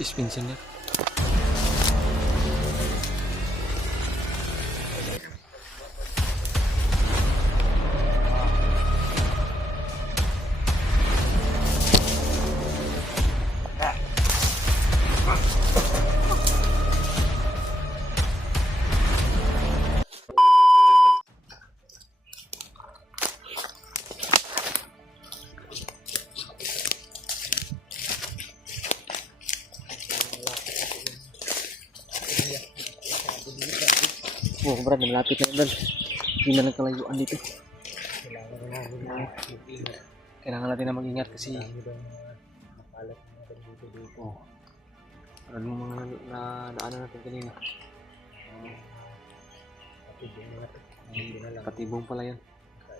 Si Spencer niya. Oh, Brad, malapit na doon. Hindi na nagkalayuan dito. Kailangan natin na mag-ingat kasi oh, ano mga naanan natin kanina. Patibong pala yan.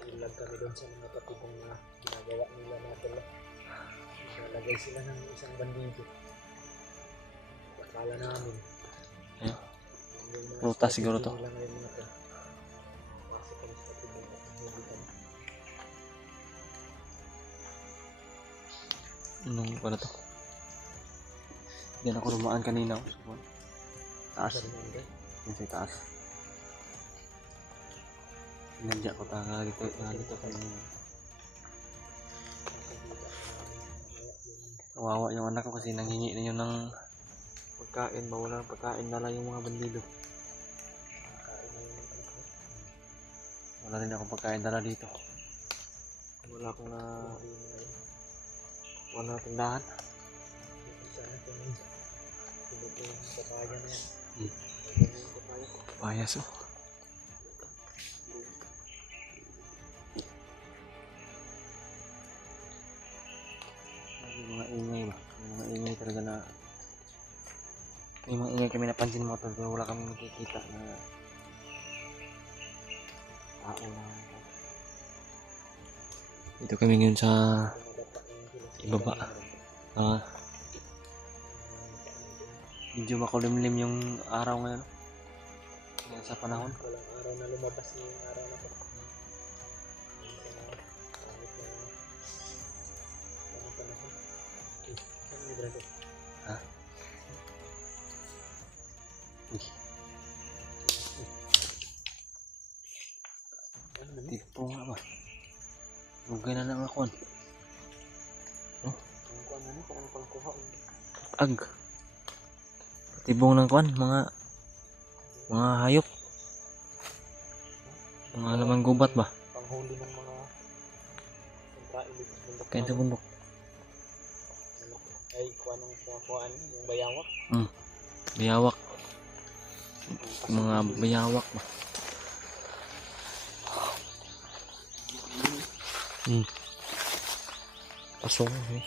Kailag kami doon sa mga patibong na ginagawa nila natin. Nalagay sila ng isang bandido. Akala namin. Yeah. Rutas siguro to. Anong ano to? Diyan ako lumaan kanina. Taas. Yan sa taas. Nandiyan ko tanga dito kanina. Kawawa yung anak ko kasi nanghingi na yun ng pagkain. Mawala ng pagkain na lang yung mga bandido. Wala rin akong pagkain dala dito. Wala akong wala nating dahan. Papayas oh. Mga ingay ba? Mga ingay talaga na may mga ingay kami napansin mo pero wala kami makikita na tao na. Dito kami ngayon sa ibaba. Medyo makulimlim yung araw ngayon. Ngayon sa panahon. Walang araw na lumabas yung araw na to. Ha? Uy. Tipo nga ba? Lugay na lang ako. Oh? Ag. Tibong ng kuan, mga hayop. Mga laman gubat ba? Panghuli ng mga pagkain dito sa bundok. Kain sa bundok. Ay, kuan yung bayawak. Bayawak. Mga bayawak ba? Pasong eh.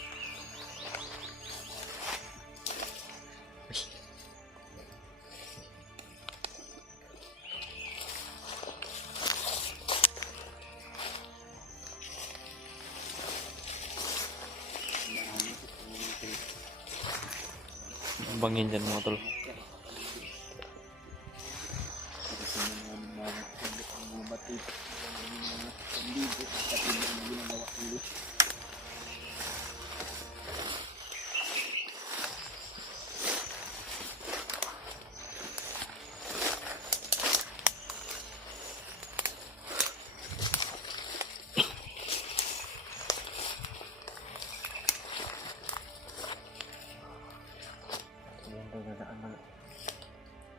Bangin dyan mga tol.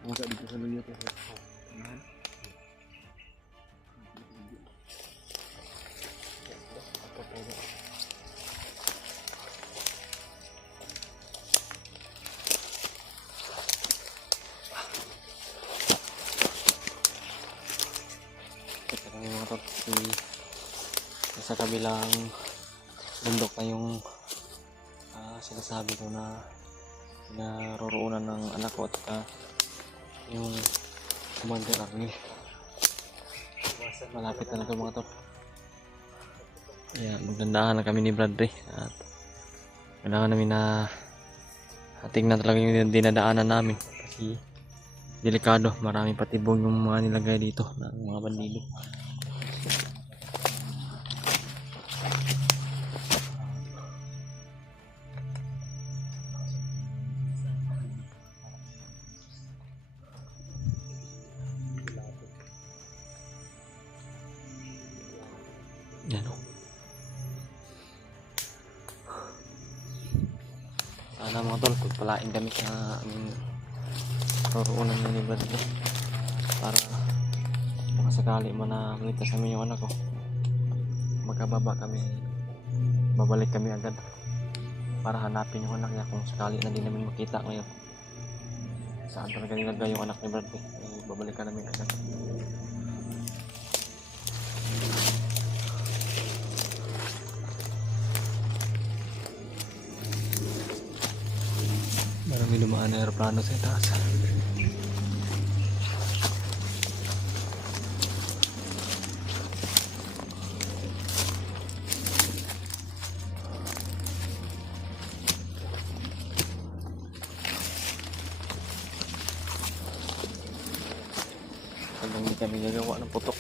Enggak dito sa luyo to. Ayan. Ito lang yung mga to. Sa kabilang bundok na yung sinasabi ko na naroroonan ng anak ko at yung Commander Arnil. Malapit na ito mga tol. Ayan, magdandahan na kami ni Bradley at kailangan namin na tingnan talaga yung dinadaanan namin kasi delikado, maraming patibong yung mga nilagay dito ng mga bandido. Yan o. Sana mga tol, pagpalain kami sa aming roroonan na ni Bradley. Para makasakali mo na malita sa amin yung anak ko. Magkababa kami, babalik kami agad para hanapin yung anak niya kung sakali na din namin makita ngayon. Saan talaga nilagay yung anak ni Bradley, babalikan namin agad. Marami dumaan na aeroplano sa taas. Hanggang hindi kami gagawa ng putok.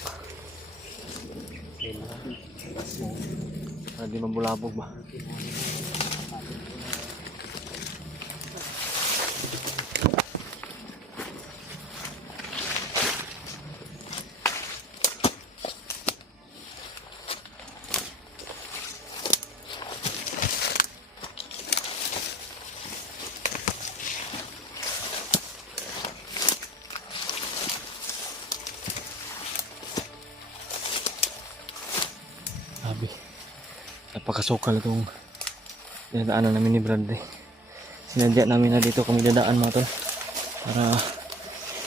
Para di mabulabog ba? Sabi, napakasukal itong dinadaanan namin ni Bradley. Sinadya namin na dito kami dadaan mga tol para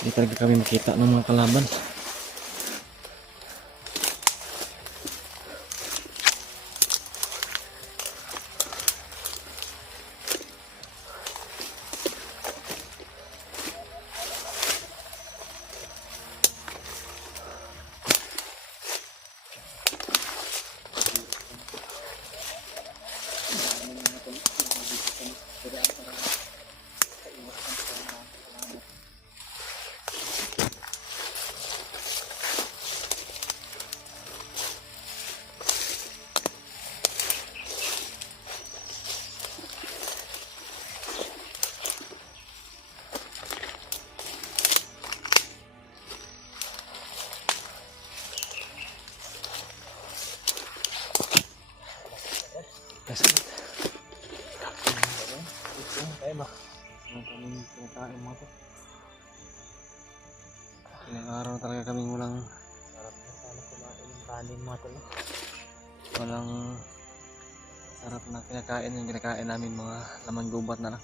hindi talaga kami makita ng mga kalaban. Yes. Tayo ba? Ang kaming pinakain mo ito. Ilang araw na talaga kaming walang Sarap na sana kumain ng kanin mga tol. walang sarap na kinakain. Yung kinakain namin mga laman gubat na lang.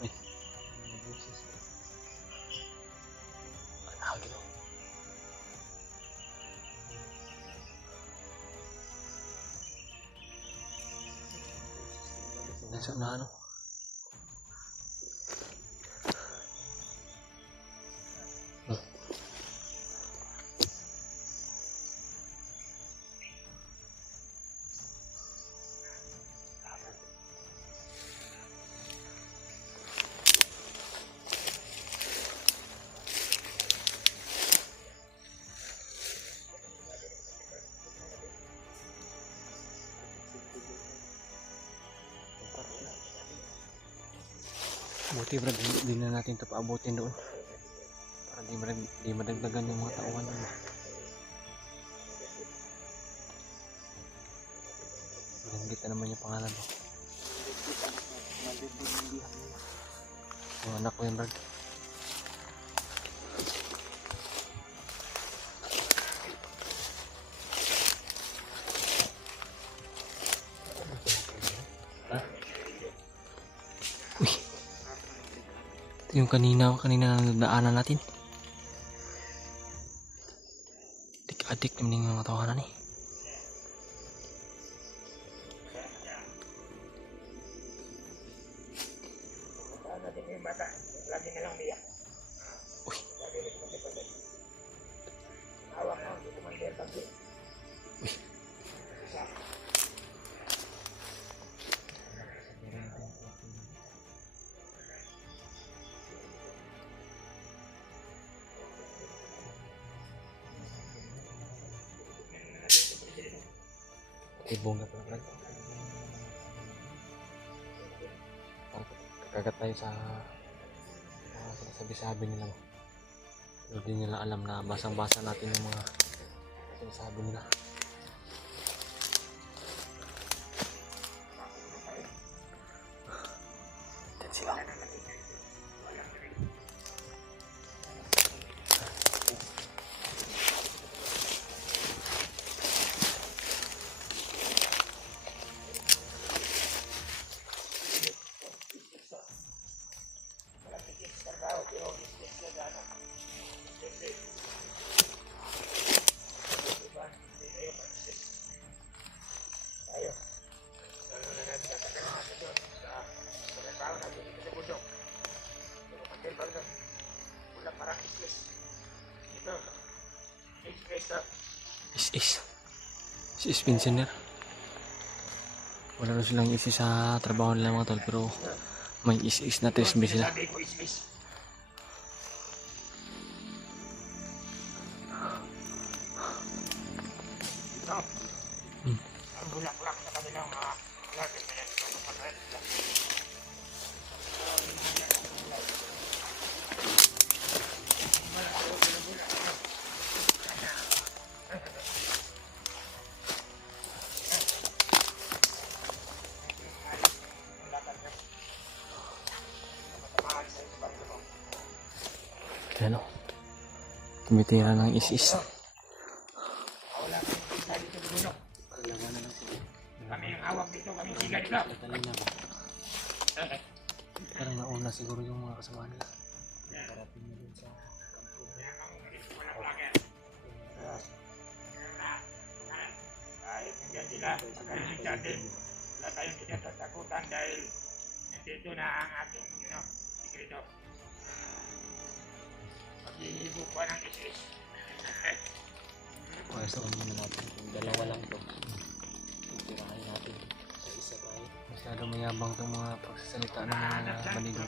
Ay, agil. Nasa na ano? Buti Brad, hindi na natin ito paabutin doon. Para di madagdagan yung mga tauhan doon. Binanggit na naman yung pangalan mo. Yung anak ko yan Brad. Yung kanina na nadaanan natin. Adik naman yung mga tawanan eh. Uy. Uy. Ibong na pala. Kakagat tayo sa sinasabi nila. Pero di nila alam na basang-basa natin yung mga sinasabi nila. Is pensioner. Wala na silang isi sa trabaho nila mga tol, pero may is na trisbe sila. Ang bulak-bulak sa kabilang mga lapit na yan. Yan o. Tumitira ng is. Kami ang hawak dito, kami sila dito. Parang nauna siguro yung mga kasama nila. Parating na din sa kampo. Kahit nandiyan sila, pagkaisip natin, wala tayong kinatatakutan dahil nandito na ang ating sikreto. Maghihibok pa ng isis. Pwes ako muna natin. Kung dalawa lang to, titirahin natin. Sa isa tayo. Masyado mayabang itong mga pagsasalita ng mga bandido.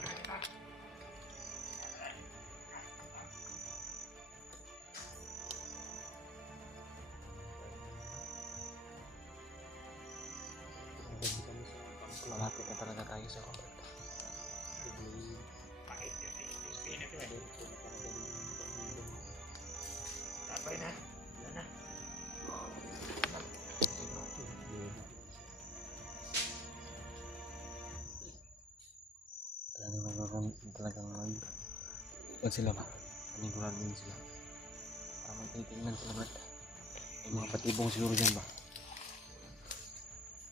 Malapit na talaga tayo sa kampo. Bakit yung isis na ito eh? Sabay na. Yan na. Talagang wag sila ba? Paniguran din sila. Para magtitingnan sila ba? May mga patibong siguro dyan ba?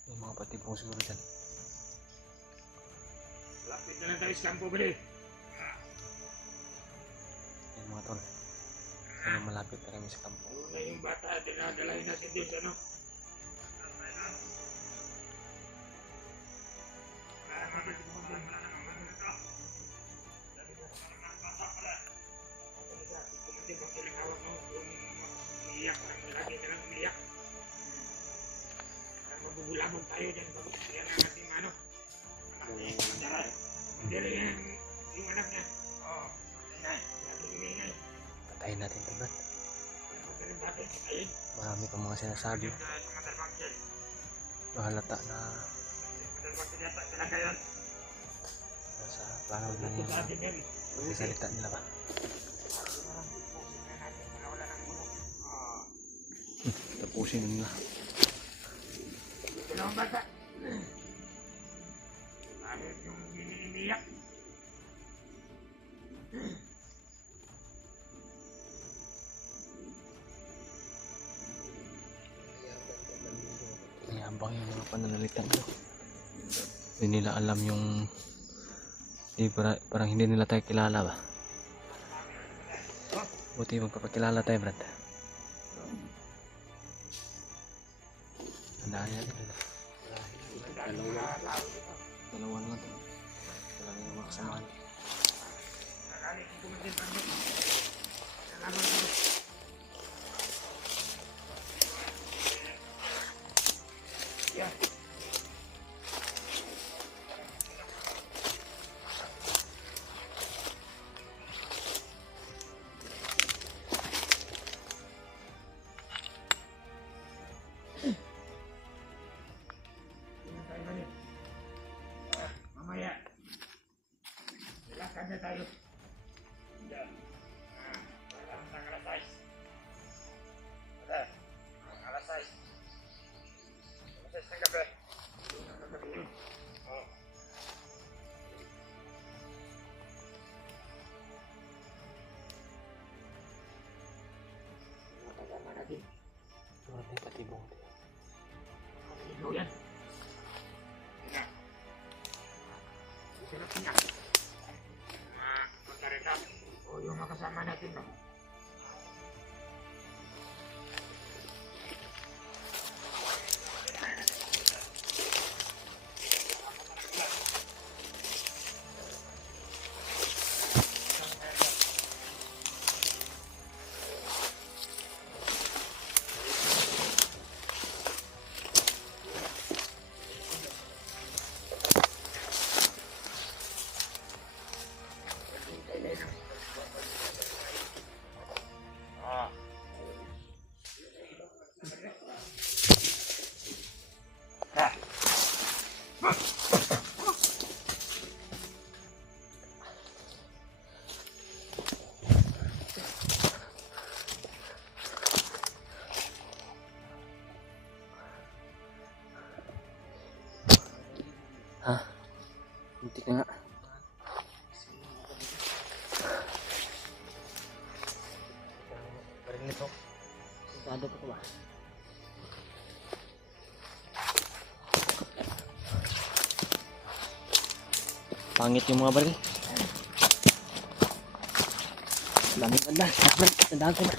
May mga patibong siguro dyan. Lapit na lang tayo sa kampo, bali. Yan mga tol. Kaya malapit na kami sa kampo. Una yung bata, dinadalahin natin din sa ano. Mabubulabog tayo dyan bago yan ang ating ano. Hindi yan yung anak niya. Oo, laging ingay. Patayin natin ito, Brad. Magaling natin patayin. Marami pa mga sinasabi. Mahalata na Talaga yun. sa plano din yung pagsasalita nila ba. Tapusin nila. Ito lang ang bata. Ayos yung iniiyak. Mayabang yung mga pananalitan nila. Hindi nila alam yung parang hindi nila tayo kilala ba. Buti magpapakilala tayo, Brad. Tandaan natin ito. Dalawa na ito. Talaga yung mga kasamaan. Yeah. Mamaya, lakad na tayo. Buti na nga. Baril nito. Sintado pa ito ba? Pangit yung mga baril. Lamig na. Tandaan ko na.